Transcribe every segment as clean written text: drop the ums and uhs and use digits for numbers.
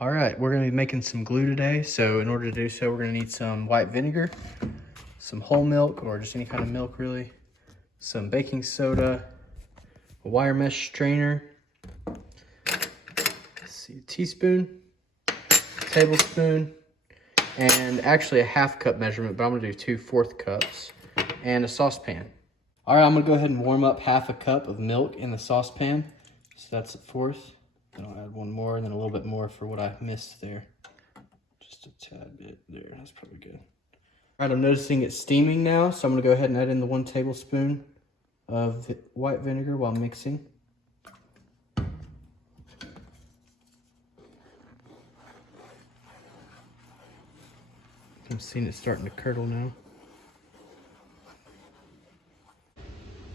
All right, we're gonna be making some glue today. So in order to do so, we're gonna need some white vinegar, some whole milk or just any kind of milk really, some baking soda, a wire mesh strainer, let's see, a teaspoon, tablespoon, and actually a half cup measurement, but I'm gonna do 2/4 cups, and a saucepan. All right, I'm gonna go ahead and warm up half a cup of milk in the saucepan. So that's a fourth. Then I'll add one more and then a little bit more for what I missed there. Just a tad bit there, that's probably good. All right, I'm noticing it's steaming now, so I'm gonna go ahead and add in the 1 tablespoon of white vinegar while mixing. I'm seeing it starting to curdle now.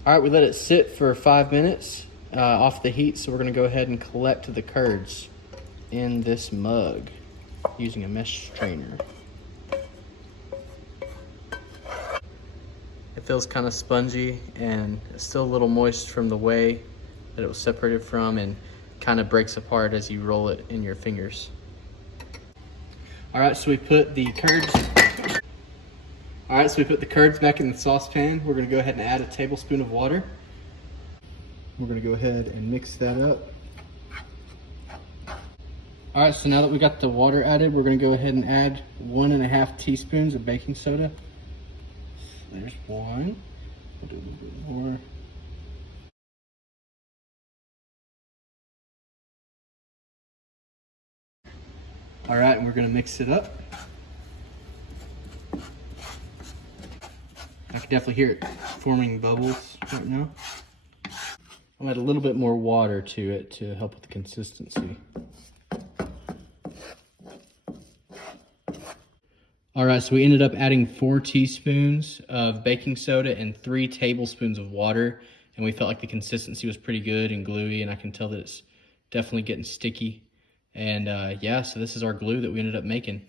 All right, we let it sit for 5 minutes off the heat, so we're gonna go ahead and collect the curds in this mug using a mesh strainer. It feels kind of spongy and it's still a little moist from the way that it was separated from, and kind of breaks apart as you roll it in your fingers. All right, so we put the curds back in the saucepan. We're gonna go ahead and add a tablespoon of water. We're gonna go ahead and mix that up. All right, so now that we got the water added, we're gonna go ahead and add 1.5 teaspoons of baking soda. So there's one, we'll do a little bit more. All right, and we're gonna mix it up. I can definitely hear it forming bubbles right now. I'll add a little bit more water to it to help with the consistency. All right, so we ended up adding 4 teaspoons of baking soda and 3 tablespoons of water, and we felt like the consistency was pretty good and gluey, and I can tell that it's definitely getting sticky. And yeah, so this is our glue that we ended up making.